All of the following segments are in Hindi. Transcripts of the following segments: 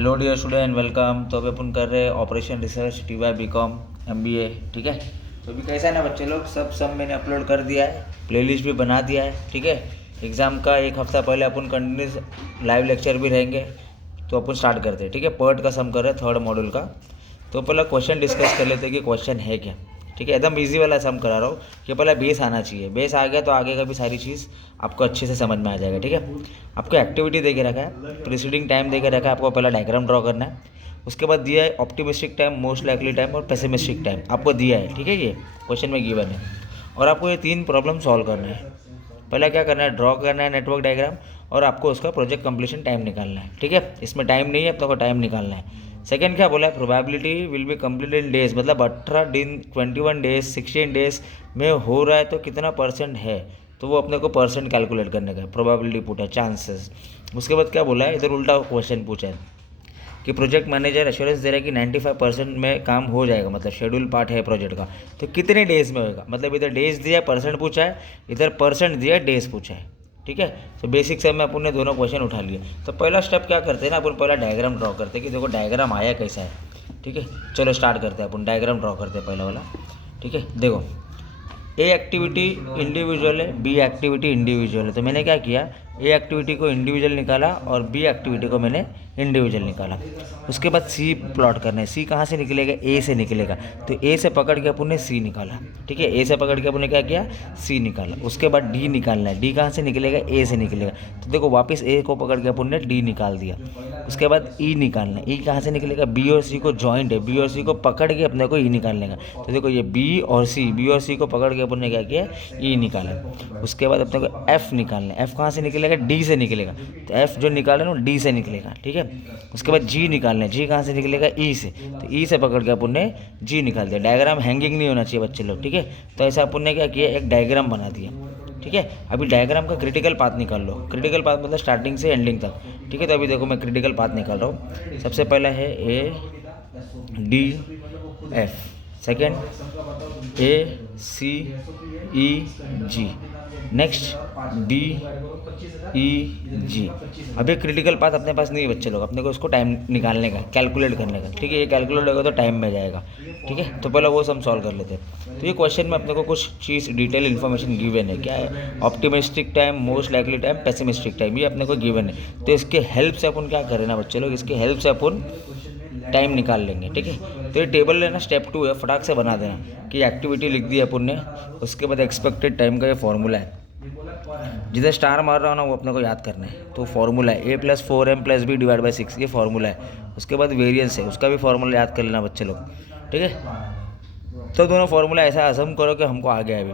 Hello dear student, welcome. तो अभी अपन कर रहे हैं operation research TY BCom MBA। ठीक है, तो अभी कैसा है ना बच्चे लोग, सब मैंने अपलोड कर दिया है, प्लेलिस्ट भी बना दिया है। ठीक है, एग्ज़ाम का एक हफ्ता पहले अपन कंटिन्यूस लाइव लेक्चर भी रहेंगे। तो अपन स्टार्ट करते हैं। ठीक है, पर्ट का सम कर रहे हैं, थर्ड मॉड्यूल का। तो पहले क्वेश्चन डिस्कस कर लेते हैं कि क्वेश्चन है क्या। ठीक है, एकदम इजी वाला सम करा रहा हूँ कि पहले बेस आना चाहिए। बेस आ गया तो आगे का भी सारी चीज़ आपको अच्छे से समझ में आ जाएगा। ठीक है, आपको एक्टिविटी दे के रखा है, प्रीसीडिंग टाइम दे के रखा है, आपको पहला डायग्राम ड्रॉ करना है। उसके बाद दिया है optimistic time, most likely time और पेसिमिस्टिक टाइम आपको दिया है। ठीक है, ये क्वेश्चन में गिवन है और आपको ये 3 प्रॉब्लम सॉल्व करना है। पहला क्या करना है, ड्रॉ करना है नेटवर्क डायग्राम और आपको उसका प्रोजेक्ट कंप्लीशन टाइम निकालना है। ठीक है, इसमें टाइम नहीं है, अपने को टाइम निकालना है। सेकेंड क्या बोला है, probability will be complete in days, मतलब 18 दिन, 21 डेज, 16 डेज में हो रहा है तो कितना परसेंट है, तो वो अपने को परसेंट कैलकुलेट करने का प्रोबेबिलिटी पूछा, चांसेस। उसके बाद क्या बोला है, इधर उल्टा क्वेश्चन पूछा है कि प्रोजेक्ट मैनेजर एश्योरेंस दे रहा है कि 95% में काम हो जाएगा, मतलब शेड्यूल पार्ट है प्रोजेक्ट का, तो कितने डेज में होगा। मतलब इधर डेज दिया है, परसेंट पूछा है, इधर परसेंट दिया है, डेज पूछा है। ठीक है, तो बेसिक से में अपन ने दोनों क्वेश्चन उठा लिए। तो पहला स्टेप क्या करते हैं ना, अपन पहला डायग्राम ड्रॉ करते हैं कि देखो डायग्राम आया कैसा है। ठीक है, चलो स्टार्ट करते हैं, अपन डायग्राम ड्रॉ करते हैं पहला वाला। ठीक है, देखो ए एक्टिविटी इंडिविजुअल है, बी एक्टिविटी इंडिविजुअल है। तो मैंने क्या किया, ए एक्टिविटी को इंडिविजुअल निकाला और बी एक्टिविटी को मैंने इंडिविजुअल निकाला। उसके बाद सी प्लॉट करना है। सी कहाँ से निकलेगा, ए से निकलेगा, तो ए से पकड़ के अपन ने सी निकाला। ठीक है, ए से पकड़ के अपन ने क्या किया, सी निकाला। उसके बाद डी निकालना है। डी कहाँ से निकलेगा, ए से निकलेगा, तो देखो वापस ए को पकड़ के अपन ने डी निकाल दिया। उसके बाद ई निकालना है। ई कहाँ से निकलेगा, बी और सी को जॉइंट है, बी और सी को पकड़ के अपने को ई निकालने का। तो देखो ये बी और सी को पकड़ के अपन ने क्या किया, ई निकाला। उसके बाद अपने को एफ निकालना है। एफ कहाँ से निकलेगा, डी से निकलेगा, तो एफ जो निकाले ना डी से निकलेगा। ठीक है, उसके बाद जी निकालना है। जी कहाँ से निकलेगा, ई से, तो ई से पकड़ के अपन ने जी निकाल दिया। डायग्राम हैंगिंग नहीं होना चाहिए बच्चे लोग। ठीक है, तो ऐसा अपन ने क्या किया, एक डायग्राम बना दिया। ठीक है, अभी डायग्राम का क्रिटिकल पाथ निकाल लो। क्रिटिकल पाथ मतलब स्टार्टिंग से एंडिंग तक। ठीक है, तो अभी देखो मैं क्रिटिकल पाथ निकाल रहा हूँ। सबसे पहला है ADF, second ACEG, next BEG। अभी क्रिटिकल पाथ अपने पास नहीं है बच्चे लोग, अपने को उसको टाइम निकालने का, कैलकुलेट करने का। ठीक है, ये कैलकुलेट होगा तो टाइम में जाएगा। ठीक है, तो पहले वो सब सॉल्व कर लेते हैं। तो ये क्वेश्चन में अपने को कुछ चीज़ डिटेल इन्फॉर्मेशन गिवन है। क्या है, optimistic time, most likely time, pessimistic time, ये अपने को गिवन है। तो इसके हेल्प से अपन क्या करें ना बच्चे लोग, इसके हेल्प से अपन टाइम निकाल लेंगे। ठीक है, तो ये टेबल लेना स्टेप 2 है, फटाक से बना देना कि एक्टिविटी लिख दी अपन ने। उसके बाद एक्सपेक्टेड टाइम का ये फॉर्मूला है, जिधर स्टार मार रहा हो ना वो अपने को याद करना है। तो फॉर्मूला है A+4M+B/6, ये फॉर्मूला है। उसके बाद वेरिएंस है, उसका भी फॉर्मूला याद कर लेना बच्चे लोग। ठीक है, तो दोनों फॉर्मूला ऐसा असम करो कि हमको आ गया है अभी।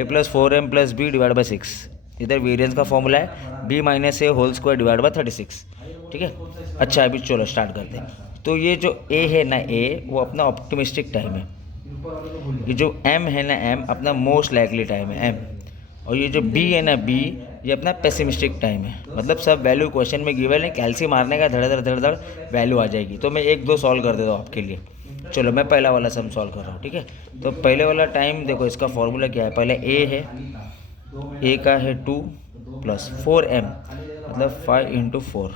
A+4M+B/6, इधर वेरिएंस का फॉर्मूला है B-A² / 36। ठीक है, अच्छा अभी चलो स्टार्ट करते हैं। तो ये जो ए है ना, ए वो अपना ऑप्टिमिस्टिक टाइम है। ये जो एम है ना, एम अपना मोस्ट लाइकली टाइम है, एम। और ये जो बी है ना, बी, ये अपना पेसिमिस्टिक टाइम है। मतलब सब वैल्यू क्वेश्चन में गिवन है, कैल्सी मारने का धड़ वैल्यू आ जाएगी। तो मैं 1-2 सॉल्व कर देता हूँ आपके लिए। चलो मैं पहला वाला सम सॉल्व कर रहा हूँ। ठीक है, तो पहले वाला टाइम देखो, इसका फॉर्मूला क्या है, पहले ए है, ए का है 2 + 4M, मतलब 5 × 4।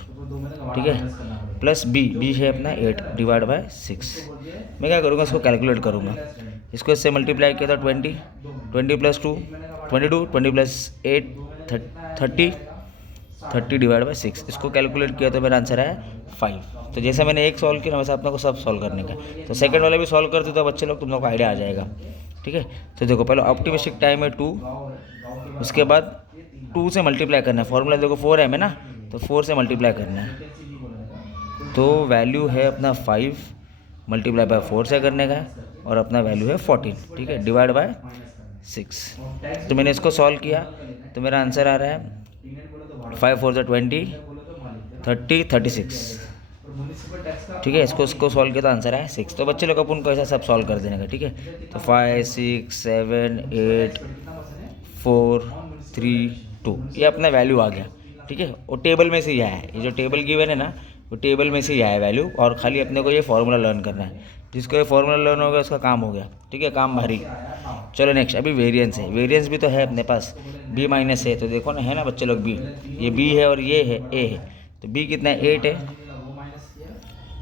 ठीक है, प्लस बी है अपना 8/6। मैं क्या करूँगा, इसको कैलकुलेट करूँगा। इसको इससे मल्टीप्लाई किया था 20 + 2 22, 20 + 8 30/6। इसको कैलकुलेट किया तो मेरा आंसर है 5। तो जैसे मैंने एक सॉल्व किया ना, वैसे अपने को सब सॉल्व करने का। तो सेकंड वाले भी सॉल्व करते तो बच्चे लोग तुम लोग को आइडिया आ जाएगा। ठीक है, तो देखो पहले ऑप्टिमिस्टिक टाइम है 2, उसके बाद 2 से मल्टीप्लाई करना है। फॉर्मूला देखो 4M है ना, तो 4 से मल्टीप्लाई करना है। तो वैल्यू है अपना 5 × 4 से करने का है, और अपना वैल्यू है 14। ठीक है, /6। तो मैंने इसको सॉल्व किया तो मेरा आंसर आ रहा है 5 × 4 = 20, 30, 36। ठीक है, इसको सॉल्व किया तो आंसर है 6। तो बच्चे लोग अपन को ऐसा सब सॉल्व कर देने का। ठीक है, तो 5, 6, 7, 8, 4, 3, 2, ये अपना वैल्यू आ गया। ठीक है, वो टेबल में से ही आया है, ये जो टेबल गिवन है ना, वो टेबल में से ही आया है वैल्यू। और खाली अपने को ये फॉर्मूला लर्न करना है। जिसको ये फॉर्मूला लर्न होगा उसका काम हो गया। ठीक है, काम भारी। चलो नेक्स्ट, अभी वेरिएंस है। वेरिएंस भी तो है अपने पास, B- है, तो देखो ना, है ना बच्चे लोग, B, ये B है और ये है A है। तो B कितना है, 8 है।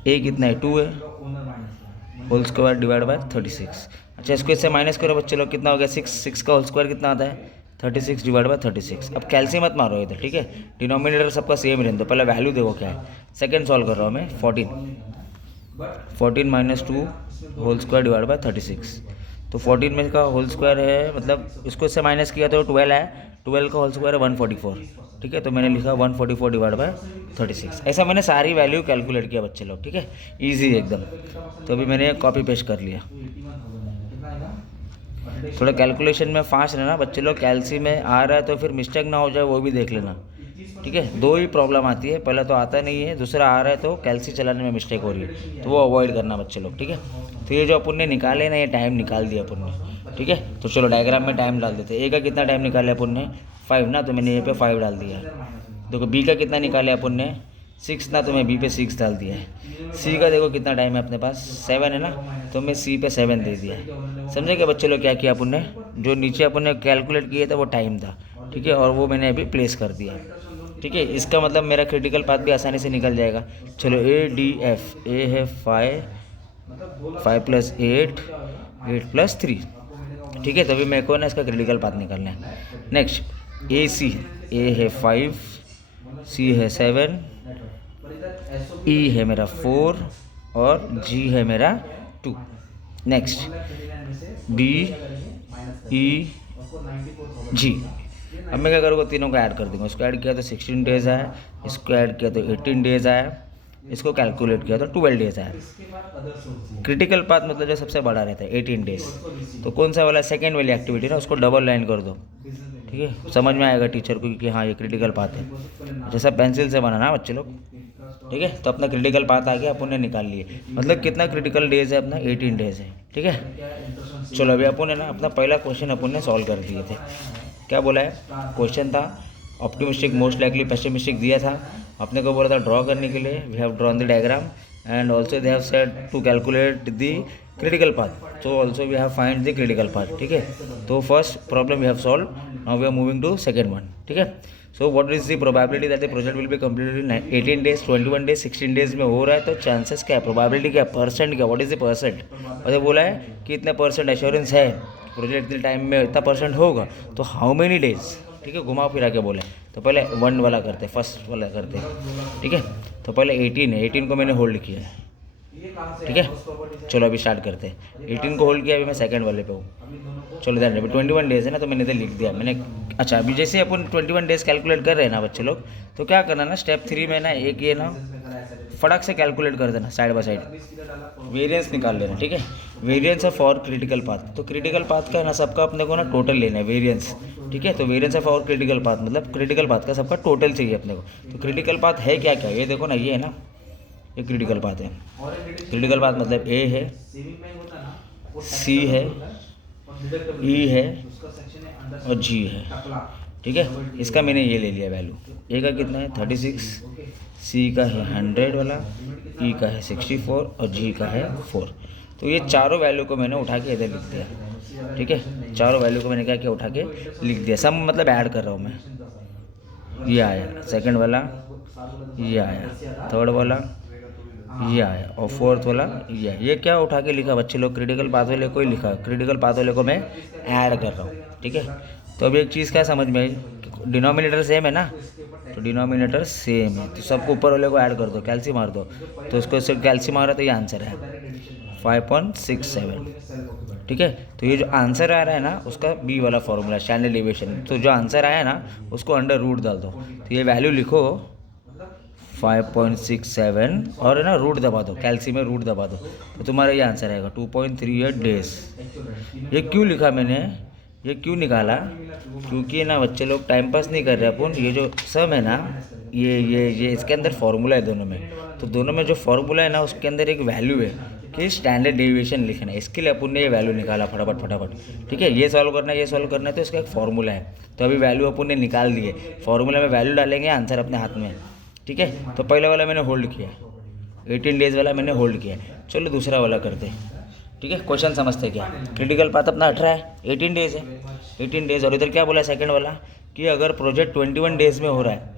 ए कितना है 2 है, होल स्क्वायर डिवाइड बाय 36। अच्छा इसको इससे माइनस करो बच्चे लोग, कितना हो गया 6, 6 का होल स्क्वायर कितना आता है 36 डिवाइड बाय 36। अब कैल्सी मत मारो इधर, ठीक है, डिनोमिनेटर सबका सेम रहने दो, पहले वैल्यू देखो क्या है। सेकंड सॉल्व कर रहा हूँ मैं, 14 minus 2 whole square divide by 36। तो 14 में का होल स्क्वायर है, मतलब इसको इससे माइनस किया तो 12 है, 12 का होल स्क्वायर है 144, ठीक है, तो मैंने लिखा 144 डिवाइड बाय 36। ऐसा मैंने सारी वैल्यू कैलकुलेट किया बच्चे लोग, ठीक है, ईजी एकदम। तो अभी मैंने कॉपी पेस्ट कर लिया। थोड़ा कैलकुलेशन में फास्ट रहना बच्चे लोग, कैल्सी में आ रहा है तो फिर मिस्टेक ना हो जाए वो भी देख लेना, ठीक है। दो ही प्रॉब्लम आती है, पहला तो आता नहीं है, दूसरा आ रहा है तो कैल्सी चलाने में मिस्टेक हो रही है, तो वो अवॉइड करना बच्चे लोग, ठीक है। तो ये जो अपन ने निकाले ना, ये टाइम निकाल दिया अपन ने, ठीक है। तो चलो डायग्राम में टाइम डाल देते हैं। ए का कितना टाइम निकाले अपन ने 5 ना, तो मैंने ये पे 5 डाल दिया। देखो बी का कितना निकाले अपन ने 6 ना, तो मैं बी पे 6 डाल दिया है। सी का देखो कितना टाइम है अपने पास 7 है ना, तो मैं सी पे 7 दे दिया है। समझे क्या बच्चे लोग क्या किया अपन ने, जो नीचे अपन ने कैलकुलेट किया था वो टाइम था, ठीक है, और वो मैंने अभी प्लेस कर दिया, ठीक है। इसका मतलब मेरा क्रिटिकल पाथ भी आसानी से निकल जाएगा। चलो ए डी एफ, ए है 5 प्लस 8 प्लस 3, ठीक है, तभी मेरे को ना इसका क्रिटिकल पाथ निकालना है। नेक्स्ट ए सी, ए है 5, सी है 7, ई है मेरा 4 और जी है मेरा 2। नेक्स्ट बी ई जी। अब मैं क्या करूँगा, तीनों को ऐड कर दूंगा। इसको ऐड किया तो 16 डेज आया, इसको ऐड किया तो 18 डेज आया, इसको कैलकुलेट किया तो 12 डेज आया। क्रिटिकल पाथ मतलब जो सबसे बड़ा रहता है 18 डेज। तो कौन सा वाला सेकेंड वाली एक्टिविटी ना, उसको डबल लाइन कर दो, ठीक है, समझ में आएगा टीचर को कि हाँ ये क्रिटिकल पाथ है। जैसा पेंसिल से बनाना बच्चे लोग, ठीक है। तो अपना क्रिटिकल पाथ आ गया, अपन ने निकाल लिए। मतलब कितना क्रिटिकल डेज है अपना 18 डेज है, ठीक है। चलो अभी अपन ने ना अपना पहला क्वेश्चन अपन ने सॉल्व कर दिए थे। क्या बोला है, क्वेश्चन था ऑप्टिमिस्टिक मोस्ट लाइकली पेसिमिस्टिक दिया था, अपने को बोला था ड्रॉ करने के लिए। We have drawn the diagram and also they have said to calculate the critical path, so also we have find the critical path, ठीक है। तो first problem we have solve, now we are moving to second one, ठीक है। So what is the probability that the project will be completed in 18 days, 21 days, 16 days में हो रहा है, तो चांसेस क्या है, प्रोबेबिलिटी क्या है, परसेंट क्या, व्हाट इज द परसेंट। और बोला है कि इतने परसेंट एश्योरेंस है प्रोजेक्ट इतने टाइम में इतना परसेंट होगा, तो हाउ मेनी डेज, ठीक है, घुमा फिरा के बोले। तो पहले 1 वाला करते, फर्स्ट वाला करते, ठीक है। तो पहले 18 है, 18 को मैंने होल्ड किया है, ठीक है। चलो अभी स्टार्ट करते हैं। 18 को होल्ड किया, अभी मैं सेकंड वाले पे हूँ। चलो ध्यान अभी 21 डेज है ना, तो मैंने इधर लिख दिया मैंने। अच्छा अभी जैसे अपन 21 डेज कैलकुलेट कर रहे हैं ना बच्चे लोग, तो क्या करना ना, स्टेप 3 में ना एक ये ना फटाक से कैलकुलेट कर देना, साइड बाय साइड वेरिएंस निकाल लेना, ठीक है। वेरिएंस है फॉर क्रिटिकल पाथ, तो क्रिटिकल पाथ का है ना सबका अपने को ना टोटल लेना है वेरिएंस, ठीक है। तो वेरिएंस है फॉर क्रिटिकल पाथ, मतलब क्रिटिकल पाथ का सबका टोटल चाहिए अपने को। तो क्रिटिकल पाथ है क्या क्या, ये देखो ना, ये है ना, ये क्रिटिकल पाथ है। क्रिटिकल पाथ मतलब ए है, सी है, ई है और जी है, ठीक है। इसका मैंने ये ले लिया वैल्यू। ए का कितना है 36, सी का है 100 वाला, ई का है 64 और जी का है 4। तो ये चारों वैल्यू को मैंने उठा के इधर लिख दिया, ठीक है। चारों वैल्यू को मैंने क्या किया, उठा के लिख दिया। सब मतलब ऐड कर रहा हूँ मैं। ये आया सेकंड वाला, ये आया थर्ड वाला, ये आया और फोर्थ वाला ये आया। ये क्या उठा के लिखा बच्चे लोग, क्रिटिकल पाथ वाले को ही लिखा, क्रिटिकल पाथ वाले को मैं ऐड कर रहा हूँ, ठीक है। तो अभी एक चीज़ क्या समझ में आई, डिनोमिनेटर सेम है ना, तो डिनोमिनेटर सेम है, तो सबको ऊपर वाले को ऐड कर दो, कैल्सी मार दो। तो उसको सिर्फ कैल्सी मारा तो ये आंसर है 5.67, ठीक है। तो ये जो आंसर आ रहा है ना, उसका बी वाला फॉर्मूला स्टैंडर्ड डेविएशन। तो जो आंसर आया ना उसको अंडर रूट डाल दो, तो ये वैल्यू लिखो 5.67 और है ना रूट दबा दो, कैल्सी में रूट दबा दो, तो तुम्हारा ये आंसर आएगा 2.38 डेज। ये क्यों लिखा मैंने, ये क्यों निकाला, क्योंकि ना बच्चे लोग टाइम पास नहीं कर रहे अपन। ये जो सम है ना, ये इसके अंदर फार्मूला है दोनों में, तो दोनों में जो फार्मूला है ना उसके अंदर एक वैल्यू है कि स्टैंडर्ड डेविएशन लिखना है। इसके लिए अपन ने ये वैल्यू निकाला फटाफट, ठीक है। ये सॉल्व करना है, ये सॉल्व करना है, तो इसका एक फार्मूला है। तो अभी वैल्यू अपन ने निकाल दी है, फार्मूला में वैल्यू डालेंगे, आंसर अपने हाथ में, ठीक है। तो पहला वाला मैंने होल्ड किया, 18 डेज वाला मैंने होल्ड किया। चलो दूसरा वाला करते हैं, ठीक है। क्वेश्चन समझते क्या, क्रिटिकल पाथ अपना 18 है, 18 डेज है, 18 डेज। और इधर क्या बोला सेकंड वाला कि अगर प्रोजेक्ट 21 डेज में हो रहा है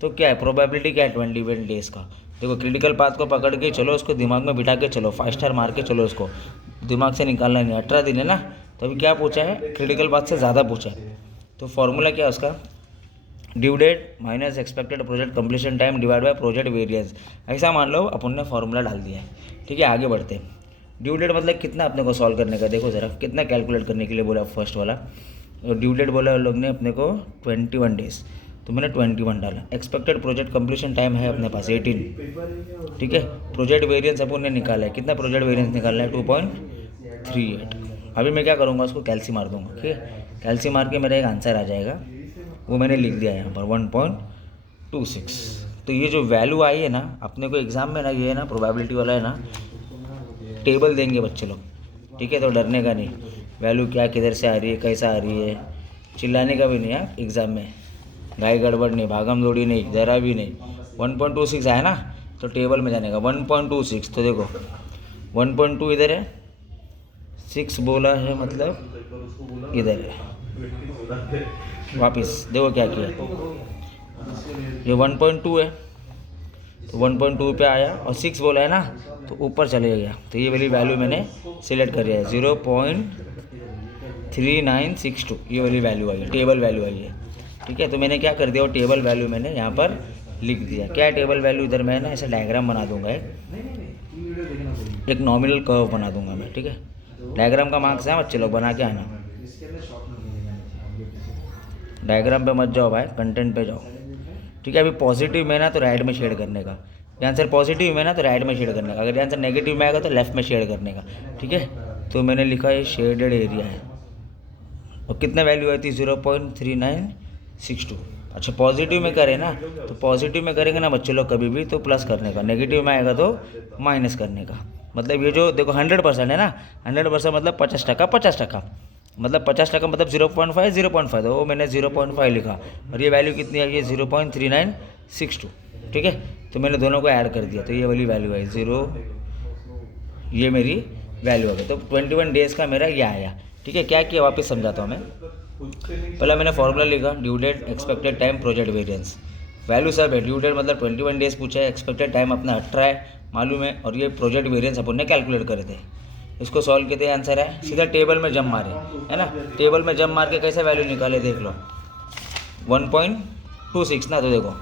तो क्या है प्रोबेबिलिटी क्या है 21 डेज का, देखो क्रिटिकल पाथ को पकड़ के चलो, उसको दिमाग में बिठा के चलो, 5 स्टार मार के चलो, उसको दिमाग से निकालना नहीं। 18 दिन है ना, तो अभी क्या पूछा है, क्रिटिकल पाथ से ज़्यादा पूछा है। तो फॉर्मूला क्या है उसका, due date minus expected project completion time divide by project variance. ऐसा मान लो अपन ने फॉर्मूला डाल दिया है, ठीक है। आगे बढ़ते हैं। ड्यू डेट मतलब कितना अपने को सॉल्व करने का, देखो ज़रा कितना कैलकुलेट करने के लिए बोला फर्स्ट वाला। और ड्यू डेट बोला लोग ने अपने को 21 डेज, तो मैंने 21 डाला। एक्सपेक्टेड प्रोजेक्ट कंप्लीशन टाइम है अपने पास 18, ठीक है। प्रोजेक्ट वेरिएंस अपन ने निकाला है, कितना प्रोजेक्ट वेरिएंस निकालना है, 2.38। अभी मैं क्या करूँगा, उसको कैल्सी मार दूंगा, ठीक है। कैल्सी मार के मेरा एक आंसर आ जाएगा, वो मैंने लिख दिया यहाँ पर 1.26। तो ये जो वैल्यू आई है ना अपने को एग्ज़ाम में ना, ये है ना प्रोबेबिलिटी वाला है ना, टेबल देंगे बच्चे लोग, ठीक है। तो डरने का नहीं, वैल्यू क्या किधर से आ रही है, कैसा आ रही है, चिल्लाने का भी नहीं है एग्ज़ाम में, गाय गड़बड़ नहीं, भागम दौड़ी नहीं, ज़रा भी नहीं। 1.26 आया ना, तो टेबल में जाने का 1.26। तो देखो 1.2 इधर है, 6 बोला है मतलब इधर है। वापिस देखो क्या किया, ये 1.2 है, तो 1.2 पे आया और 6 बोला है ना, तो ऊपर चले गया। तो ये वाली वैल्यू मैंने सिलेक्ट कर लिया है, 0.3962 ये वाली वैल्यू आई है, टेबल वैल्यू आई है, ठीक है। तो मैंने क्या कर दिया, वो टेबल वैल्यू मैंने यहाँ पर लिख दिया। क्या है टेबल वैल्यू, इधर मैं ना ऐसा डायग्राम बना दूंगा, एक नॉमिनल कर्व बना दूंगा मैं, ठीक है। डायग्राम का मार्क्स है बच्चे लोग, बना के आना। डायग्राम पे मत जाओ भाई, कंटेंट पे जाओ, ठीक है। अभी पॉजिटिव में ना तो राइट में शेड करने का, ये आंसर पॉजिटिव में ना तो राइट में शेड करने का, अगर ये आंसर नेगेटिव में आएगा तो लेफ्ट में शेड करने का, ठीक है। तो मैंने लिखा ये शेडेड एरिया है, और कितने वैल्यू आई थी, 0.3962। अच्छा पॉजिटिव में करें ना, तो पॉजिटिव में करेंगे ना बच्चे लोग कभी भी तो प्लस करने का, नेगेटिव में आएगा तो माइनस करने का। मतलब ये जो देखो 100% है ना, 100% मतलब 50%, 50% मतलब 50% मतलब 0.5, तो वो मैंने 0.5 लिखा, और ये वैल्यू कितनी आई है, 0.3962, ठीक है। तो मैंने दोनों को ऐड कर दिया, तो ये वाली वैल्यू आई 0, ये मेरी वैल्यू आ गई। तो 21 डेज़ का मेरा ये आया, ठीक है। क्या किया वापस समझाता हूँ मैं। पहला मैंने फॉर्मूला लिखा, due date expected time project variance, value सब है। ड्यू डेट मतलब 21 डेज़ पूछा है, एक्सपेक्टेड टाइम अपना 18 है मालूम है, और ये प्रोजेक्ट वेरिएंस अपन ने कैलकुलेट करे थे, इसको सॉल्व किए थे, आंसर है। सीधा टेबल में जम मारे, है ना, टेबल में जम मार के कैसे वैल्यू निकाले देख लो, 1.26 ना, तो देखो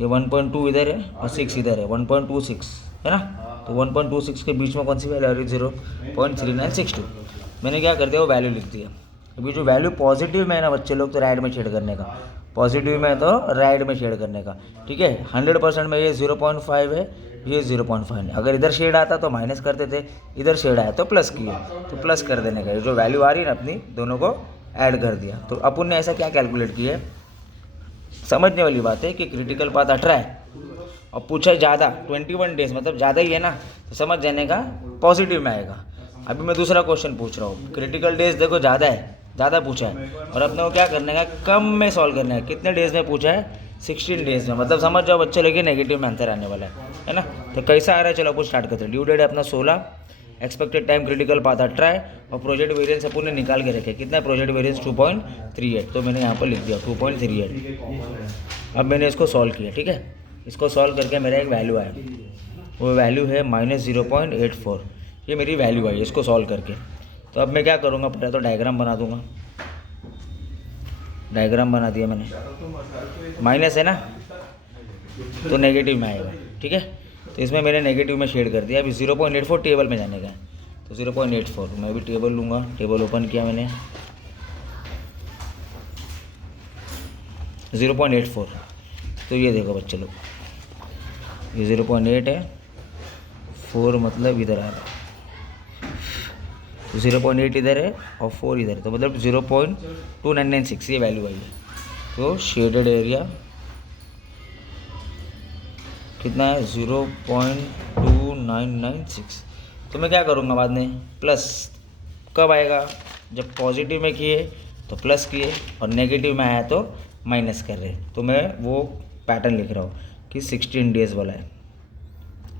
ये 1.2 इधर है और 6 इधर है, 1.26 है ना। तो 1.26 के बीच में कौन सी वैल्यू आ रही है, 0.3962। मैंने क्या कर दिया, वो वैल्यू लिख दिया। अभी जो वैल्यू पॉजिटिव में है ना बच्चे लोग, तो राइट में शेड करने का, पॉजिटिव में है तो राइट में शेड करने का, ठीक है। 100% में ये 0.5 है, ये 0.5 है। अगर इधर शेड आता तो माइनस करते थे, इधर शेड आया तो प्लस किए, तो प्लस कर देने का। ये जो वैल्यू आ रही है ना अपनी, दोनों को ऐड कर दिया। तो अपन ने ऐसा क्या कैलकुलेट किया है, समझने वाली बात है कि क्रिटिकल पाथ 18 है और पूछा ज़्यादा 21 डेज मतलब ज़्यादा ही है ना, तो समझ जाने का पॉजिटिव में आएगा। अभी मैं दूसरा क्वेश्चन पूछ रहा हूँ, क्रिटिकल डेज देखो ज़्यादा है, ज़्यादा पूछा है, और अपने को क्या करने का, कम में सॉल्व करना है। कितने डेज में पूछा है, 16 डेज में, मतलब समझ जाओ बच्चे लोग नेगेटिव में आंसर आने वाला है ना। तो कैसा आ रहा है, चलो कुछ स्टार्ट करते हैं। ड्यू डेट है अपना 16, एक्सपेक्टेड टाइम क्रिटिकल पाथ 18 है, और प्रोजेक्ट वेरिएंस अपन ने निकाल के रखे, कितना प्रोजेक्ट वेरिएंस 2.38, तो मैंने यहाँ पर लिख दिया 2.38। अब मैंने इसको सॉल्व किया, ठीक है। इसको सॉल्व करके मेरा एक वैल्यू आया, वो वैल्यू है -0.84, ये मेरी वैल्यू आई इसको सॉल्व करके। तो अब मैं क्या करूँगा, पहले तो डायग्राम बना दूँगा। डायग्राम बना दिया मैंने, माइनस है ना तो नेगेटिव में आएगा, ठीक है। तो इसमें मैंने नेगेटिव में शेड कर दिया। अभी 0.84 टेबल में जाने का है, तो 0.84 मैं भी टेबल लूँगा। टेबल ओपन किया मैंने, 0.84, तो ये देखो बच्चे लोग, ये 0.8 है, 4 मतलब इधर आ रहा है, तो 0.8 इधर है और 4 इधर है, तो मतलब 0.2996 ये वैल्यू आई है। तो शेडेड एरिया कितना है, 0.2996। तो मैं क्या करूँगा बाद में, प्लस कब आएगा, जब पॉजिटिव में किए तो प्लस किए और नेगेटिव में आया तो माइनस कर रहे। तो मैं वो पैटर्न लिख रहा हूँ कि 16 डेज़ वाला है,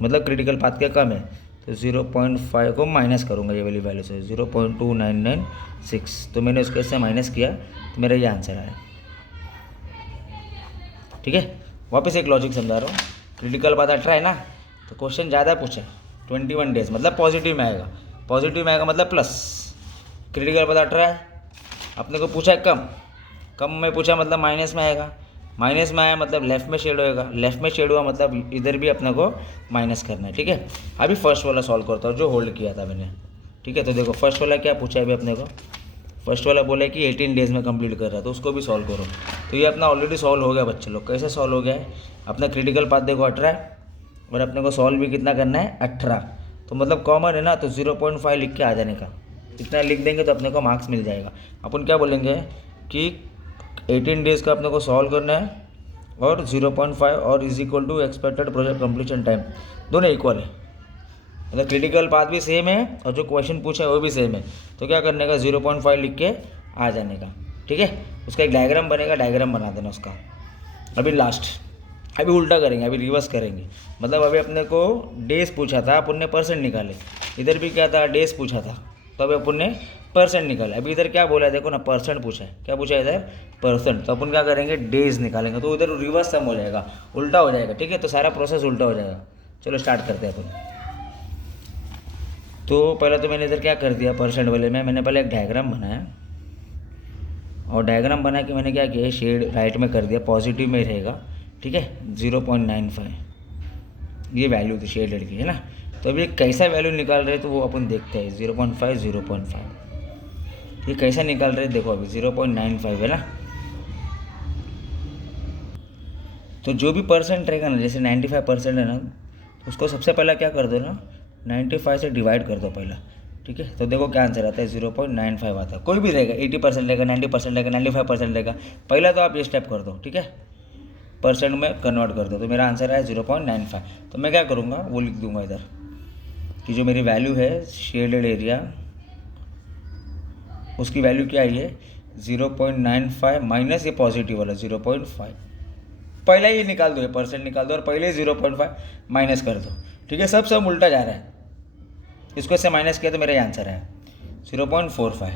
मतलब क्रिटिकल पाथ क्या कम है, तो 0.5 को माइनस करूँगा ये वाली वैल्यू से, 0.2996। तो मैंने उसको इससे माइनस किया तो मेरा ये आंसर आया, ठीक है। वापस एक लॉजिक समझा रहा हूँ। क्रिटिकल पाथ 18 है ना, तो क्वेश्चन ज़्यादा पूछे 21 डेज, मतलब पॉजिटिव में आएगा, पॉजिटिव में आएगा मतलब प्लस। क्रिटिकल पाथ 18 है, अपने को पूछा है कम, कम में पूछा मतलब माइनस में आएगा, माइनस में आया मतलब लेफ्ट में शेड होएगा, लेफ्ट में शेड हुआ मतलब इधर भी अपने को माइनस करना है, ठीक है। अभी फर्स्ट वाला सॉल्व करता हूँ जो होल्ड किया था मैंने, ठीक है। तो देखो फर्स्ट वाला क्या पूछा है अभी अपने को, फर्स्ट वाला बोला है कि 18 डेज़ में कंप्लीट कर रहा है, तो उसको भी सॉल्व करो। तो ये अपना ऑलरेडी सॉल्व हो गया बच्चे लोग। कैसे सॉल्व हो गया है, अपना क्रिटिकल पाथ देखो 18 है और अपने को सॉल्व भी कितना करना है 18, तो मतलब कॉमन है ना, तो 0.5 लिख के आ जाने का, इतना लिख देंगे तो अपने को मार्क्स मिल जाएगा। अपन क्या बोलेंगे कि 18 डेज़ का अपने को सॉल्व करना है और 0.5 और is equal to expected project completion time, दोनों इक्वल है, मतलब क्रिटिकल पाथ भी सेम है और जो क्वेश्चन पूछा है वो भी सेम है। तो क्या करने का 0.5 लिख के आ जाने का, ठीक है। उसका एक डायग्राम बनेगा, डायग्राम बना देना उसका। अभी लास्ट, अभी उल्टा करेंगे, अभी रिवर्स करेंगे। मतलब अभी अपने को डेज पूछा था, अपन ने परसेंट निकाले, इधर भी क्या था डेज पूछा था, तो अभी अपन ने परसेंट निकाला। अभी इधर क्या बोला है देखो ना, परसेंट पूछा है, क्या पूछा है इधर परसेंट, तो अपन क्या करेंगे डेज निकालेंगे, तो उधर रिवर्स सम हो जाएगा, उल्टा हो जाएगा, ठीक है। तो सारा प्रोसेस उल्टा हो जाएगा। चलो स्टार्ट करते हैं अपन। तो पहले तो मैंने इधर क्या कर दिया, परसेंट वाले में मैंने पहले एक डायग्राम बनाया, और डायग्राम बना के मैंने क्या किया, शेड राइट में कर दिया, पॉजिटिव में रहेगा, ठीक है। 0.95 ये वैल्यू थी शेडेड की, है ना। तो अभी कैसा वैल्यू निकाल रहे तो वो अपन देखते हैं। 0.5 0.5 ये कैसा निकाल रहे देखो, अभी 0.95 है ना। तो जो भी परसेंट रहेगा ना, जैसे 95% है ना, तो उसको सबसे पहला क्या कर दो ना, 95 से डिवाइड कर दो पहला, ठीक है। तो देखो क्या आंसर आता है, 0.95 आता है। कोई भी रहेगा, 80% रहेगा, 90% रहेगा, 95% रहेगा, पहला तो आप ये स्टेप कर दो, ठीक है, परसेंट में कन्वर्ट कर दो। तो मेरा आंसर है 0.95। तो मैं क्या करूँगा, वो लिख दूंगा इधर कि जो मेरी वैल्यू है शेडेड एरिया, उसकी वैल्यू क्या आई है 0.95 माइनस ये पॉजिटिव वाला 0.5, पहला ये निकाल दो, ये परसेंट निकाल दो और पहले 0.5 माइनस कर दो, ठीक है। सब उल्टा जा रहा है, इसको इससे माइनस किया तो मेरा ये आंसर है 0.45।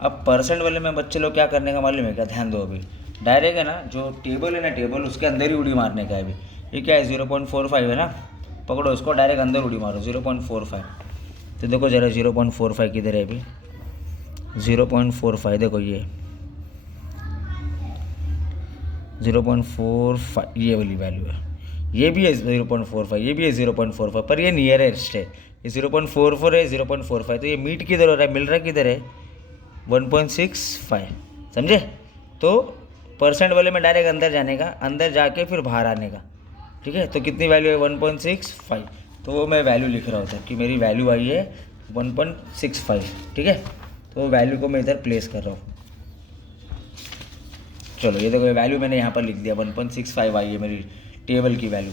अब परसेंट वाले में बच्चे लोग क्या करने का मालूम है क्या, ध्यान दो। अभी डायरेक्ट है ना, जो टेबल है ना, टेबल उसके अंदर ही उड़ी मारने का है। अभी ये क्या है 0.45 है ना, पकड़ो इसको, डायरेक्ट अंदर उड़ी मारो 0.45। तो देखो जरा 0.45 किधर है, अभी 0.45 देखो, ये 0.45 ये वाली वैल्यू है, ये भी है 0.45, ये भी है 0.45, पर ये नियरेस्ट है, ये 0.44 है, 0.45। तो ये मीट किधर हो रहा है, मिल रहा है किधर है 1.65, समझे। तो परसेंट वाले में डायरेक्ट अंदर जाने का, अंदर जाके फिर बाहर आने का, ठीक है। तो कितनी वैल्यू है 1.65, तो वो मैं वैल्यू लिख रहा होता कि मेरी वैल्यू आई है 1.65, ठीक है। तो वो वैल्यू को मैं इधर प्लेस कर रहा हूँ। चलो ये देखो, ये वैल्यू मैंने यहाँ पर लिख दिया, 1.65 आई है मेरी टेबल की वैल्यू,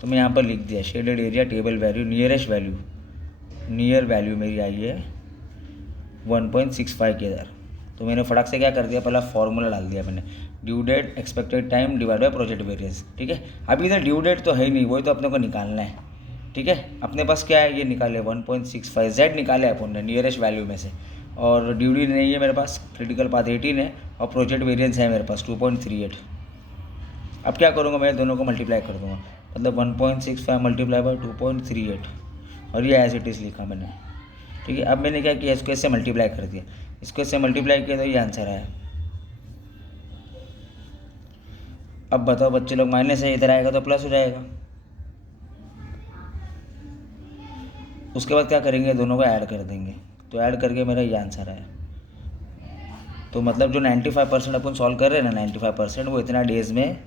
तो मैं यहाँ पर लिख दिया shaded area table value, nearest value, near value मेरी आई है 1.65 के इधर। तो मैंने फटाक से क्या कर दिया, पहला फॉर्मूला डाल दिया मैंने, due date expected time divide by project variance, ठीक है। अभी इधर ड्यू डेट तो है ही नहीं, वही तो अपने को निकालना है, ठीक है। अपने पास क्या है, ये निकाले 1.65 जेड निकाले अपन ने नियरेस्ट वैल्यू में से, और ड्यू डेट नहीं है मेरे पास, क्रिटिकल पाथ 18 है और प्रोजेक्ट वेरियंस है मेरे पास 2.38। अब क्या करूँगा, मैं दोनों को मल्टीप्लाई कर दूँगा, मतलब 1.65 मल्टीप्लाई बाय 2.38, और ये एज इट इज़ लिखा मैंने, ठीक है। अब मैंने क्या किया, इसको इससे मल्टीप्लाई कर दिया, इसको इससे मल्टीप्लाई किया तो ये आंसर आया। अब बताओ बच्चे लोग, माइनस है, इधर आएगा तो प्लस हो जाएगा। उसके बाद क्या करेंगे, दोनों को ऐड कर देंगे, तो ऐड करके मेरा ये आंसर आया। तो मतलब जो 95% अपन सॉल्व कर रहे हैं ना, 95% वो इतना डेज में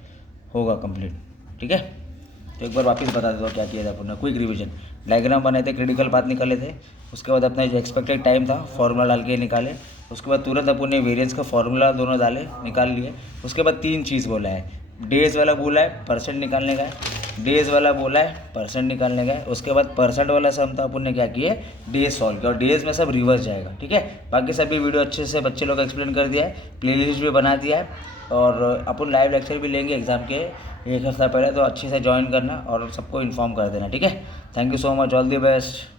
होगा कंप्लीट, ठीक है। तो एक बार वापस बता देता हूँ क्या किया था अपन ने, क्विक रिवीजन। डायग्राम बनाए थे, क्रिटिकल पाथ निकाले थे, उसके बाद अपना जो एक्सपेक्टेड टाइम था फॉर्मूला डाल के निकाले, उसके बाद तुरंत अपन ने वेरिएंस का फॉर्मूला दोनों डाले, निकाल लिए। उसके बाद 3 चीज़ बोला है, डेज वाला बोला है परसेंट निकालने का है, डेज वाला बोला है परसेंट निकालने का है, उसके बाद परसेंट वाला सम था अपन ने क्या किया, डेज सॉल्व किया, और डेज में सब रिवर्स जाएगा, ठीक है। बाकी सभी वीडियो अच्छे से बच्चे लोग एक्सप्लेन कर दिया है, प्लेलिस्ट भी बना दिया है, और अपन लाइव लेक्चर भी लेंगे एग्जाम के 1 हफ्ता पहले, तो अच्छे से ज्वाइन करना और सबको इन्फॉर्म कर देना, ठीक है। Thank you so much, all the best.